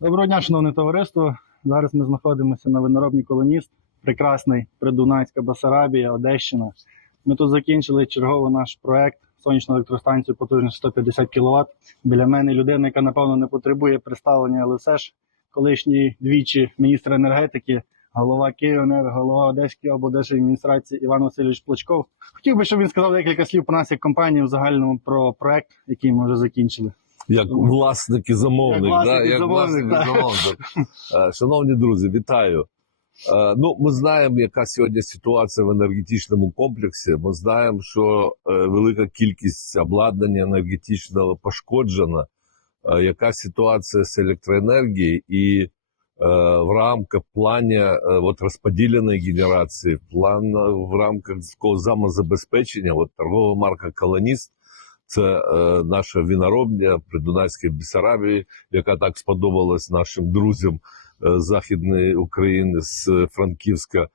Доброго дня, шановне товариство. Зараз ми знаходимося на виноробній колоніст, прекрасний Придунайська Басарабія, Одещина. Ми тут закінчили черговий наш проект сонячну електростанцію потужністю 150 кВт. Біля мене людина, яка напевно не потребує представлення, але все ж колишній двічі міністр енергетики, голова Київенерго, голова Одеської облдержадміністрації Іван Васильович Плачков. Хотів би, щоб він сказав декілька слів про нас як компанію в загальному про проект, який ми вже закінчили. Як власник і замовник, Як власник да? як замовник. Е, Шановні друзі, вітаю. Е, Ну, ми знаємо, яка сьогодні ситуація в енергетичному комплексі. Ми знаємо, що е, велика кількість обладнання енергетичного пошкоджена. Яка ситуація з електроенергією і в рамках плані е, от розподіленої генерації, план в рамках такого самозабезпечення, от торгова марка Колоніст. Це е, наша віноробня Придунайської Бісарабії, яка так сподобалась нашим друзям е, Західної України з Франківська. Е,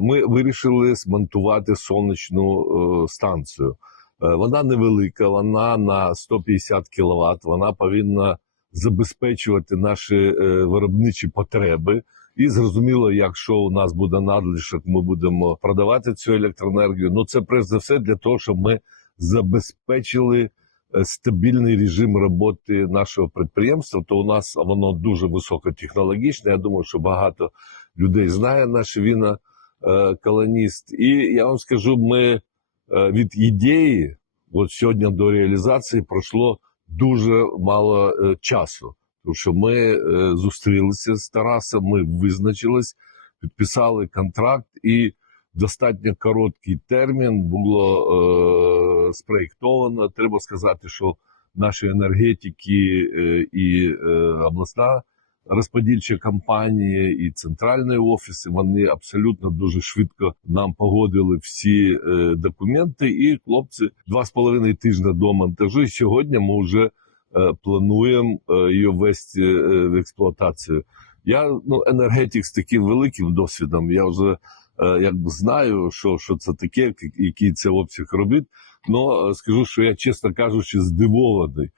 ми вирішили змонтувати сонячну е, станцію. Е, вона невелика, вона на 150 кВт, вона повинна забезпечувати наші е, виробничі потреби. І зрозуміло, якщо у нас буде надлишок, ми будемо продавати цю електроенергію. Ну це перш за все для того, щоб ми забезпечили е, стабільний режим роботи нашого підприємства, то у нас воно дуже високотехнологічне. Я думаю, що багато людей знає наш віна е, колоніст. І я вам скажу, ми е, від ідеї, от сьогодні до реалізації пройшло дуже мало часу. Тому що ми зустрілися з Тарасом, ми визначились, підписали контракт і достатньо короткий термін було спроєктовано. Треба сказати, що наші енергетики е, і е, обласна розподільча компанія, і центральні офіси вони абсолютно дуже швидко нам погодили всі е, документи. І хлопці два з половиною тижні до монтажу. І сьогодні ми вже плануємо її ввести в експлуатацію. Я ну енергетик з таким великим досвідом. Я вже якби знаю, що, що це таке, який це обсяг робіт. Ну скажу, що я, чесно кажучи, здивований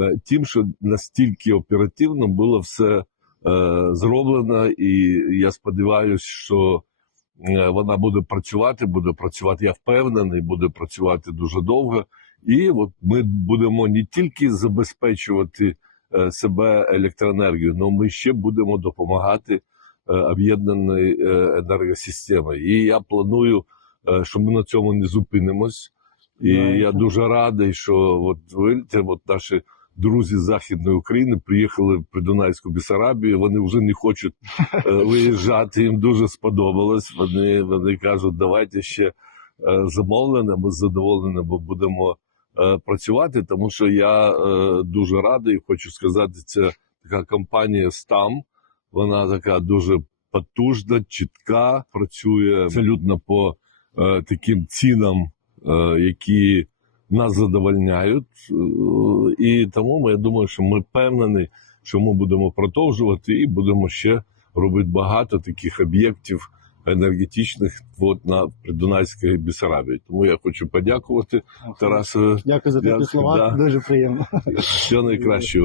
е, тим, що настільки оперативно було все е, зроблено, і я сподіваюся, що е, вона буде працювати, буде працювати. Я впевнений, буде працювати дуже довго. І от ми будемо не тільки забезпечувати е, себе електроенергією, але ми ще будемо допомагати е, об'єднаній е. І я планую, е, що ми на цьому не зупинимось. І Знаєте. я дуже радий, що от видите, от наші друзі з Західної України приїхали в Придунайську Бісарабію. Вони вже не хочуть виїжджати. Їм дуже сподобалось. Вони, вони кажуть, давайте ще е, замовлення. Ми з задоволенням будемо працювати, тому що я дуже радий. Хочу сказати, це така компанія Стам. Вона така дуже потужна, чітка, працює абсолютно по е, таким цінам, е, які нас задовольняють. Е, І тому ми, я думаю, що ми впевнені, що ми будемо продовжувати і будемо ще робити багато таких об'єктів енергетичних от на Придунайській Бісарабії. Тому я хочу подякувати Тарасу. Дякую за такі слова. да. Дуже приємно. Все найкраще.